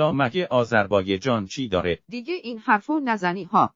حالا مگه آذربایجان چی داره؟ دیگه این حرفو نزنی ها.